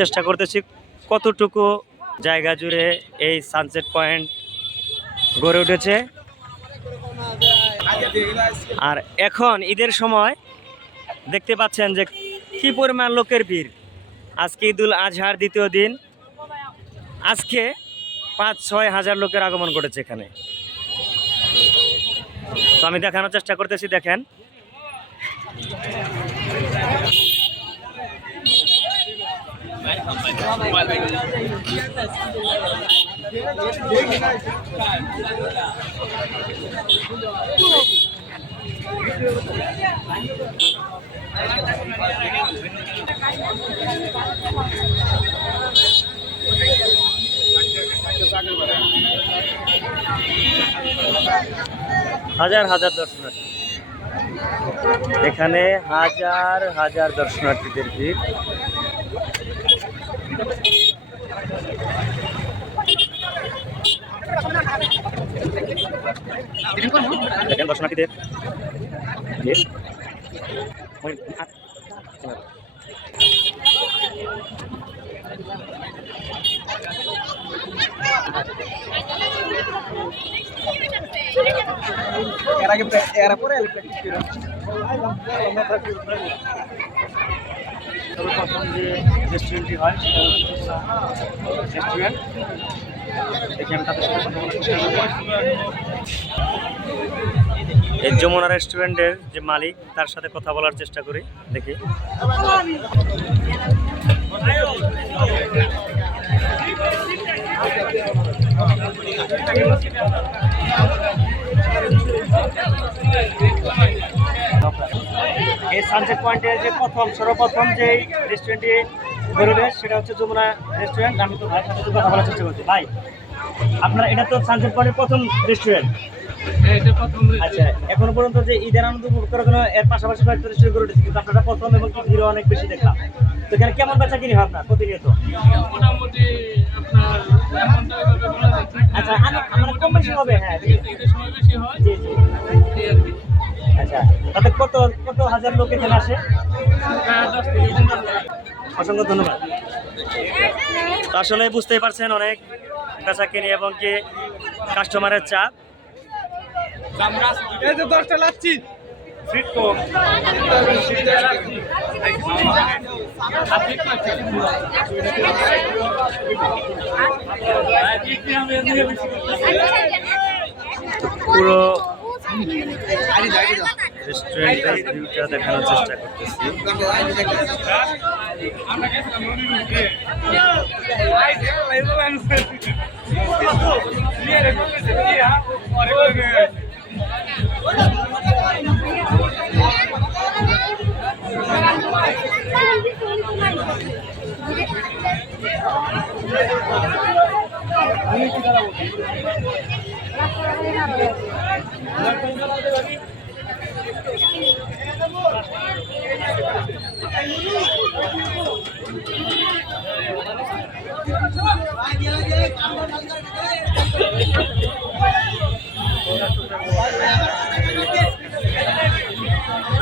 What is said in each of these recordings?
চেষ্টা করতেছি কতটুকু জায়গা জুড়ে এই সানসেট পয়েন্ট গড়ে উঠেছে। আর এখন ঈদের সময় দেখতে পাচ্ছেন যে কি পরিমাণ লোকের ভিড়। আজকে ঈদুল আজহার দ্বিতীয় দিন, আজকে ৫-৬ হাজার লোকের আগমন ঘটেছে এখানে। তো আমি দেখানোর চেষ্টা করতেছি, দেখেন। হাজার হাজার দর্শনার্থী, এখানে হাজার হাজার দর্শনার্থীদের ভিড়। দেখেন দর্শনার্থীদের ভিড়। প্রথম যে রেস্টুরেন্টটি হয় সেটা রেস্টুরেন্ট, এই যমুনা রেস্টুরেন্টের যে মালিক তার সাথে কথা বলার চেষ্টা করি, দেখি। এই সানসেট পয়েন্টে যে সর্বপ্রথম যে রেস্টুরেন্টটি বেরোবে সেটা হচ্ছে যমুনা রেস্টুরেন্ট। আমি তো ভাইয়ের সাথে কথা বলার চেষ্টা করছি। ভাই, আপনারা এটা তো সানসেট পয়েন্টের প্রথম রেস্টুরেন্ট। আচ্ছা, এখনো পর্যন্ত যে ঈদের আনন্দ উপভোগ করার জন্য এর পাশাপাশি কয়েকটা রেস্টুরেন্ট করে উঠেছে, কিন্তু আপনারা প্রথম এবং ভিড় অনেক বেশি দেখলাম। তো এখানে কেমন বেচা কিনি হয় আপনার প্রতিনিয়ত? মোটামুটি আপনার আচ্ছা, আমার কম বেশি হবে। হ্যাঁ, ঈদের সময় বেশি হয়। জি জি। আচ্ছা, তাতে কত কত হাজার লোক এখানে আসে? অসংখ্য ধন্যবাদ। তো আসলে বুঝতেই পারছেন অনেক বেচা কিনি এবং কি কাস্টমারের চাপ। এই যে 10টা লাচ্ছি সিট তো পুরো রেস্টুরেন্টের ভিউটা দেখানোর চেষ্টা করতেছি।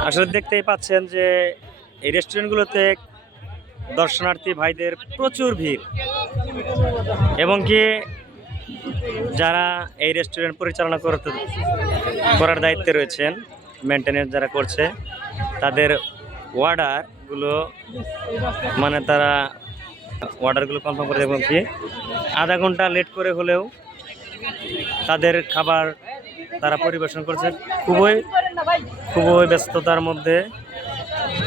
আসলে দেখতেই পাচ্ছেন যে এই রেস্টুরেন্টগুলোতে দর্শনার্থী ভাইদের প্রচুর ভিড়, এবং কি যারা এই রেস্টুরেন্ট পরিচালনা করার দায়িত্বে রয়েছেন, মেনটেনেন্স যারা করছে, তাদের অর্ডারগুলো মানে তারা অর্ডারগুলো কনফার্ম করে, এবং কি আধা ঘন্টা লেট করে হলেও তাদের খাবার তারা পরিবেশন করছে খুবই ব্যস্ততার মধ্যে।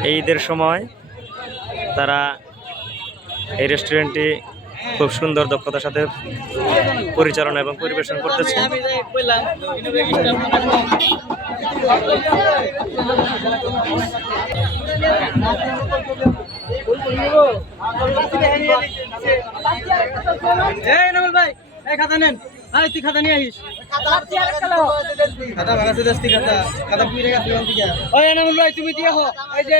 এই ঈদের সময় তারা এই রেস্টুরেন্টটি খুব সুন্দর দক্ষতার সাথে পরিচালনা এবং পরিবেশন করতেছে। খাতা নেন, তুই খাতা নিয়ে আসিস। খাতা ভাঙাছে 10টি খাতা পুড়ে গেছে। তুমি দিয়ে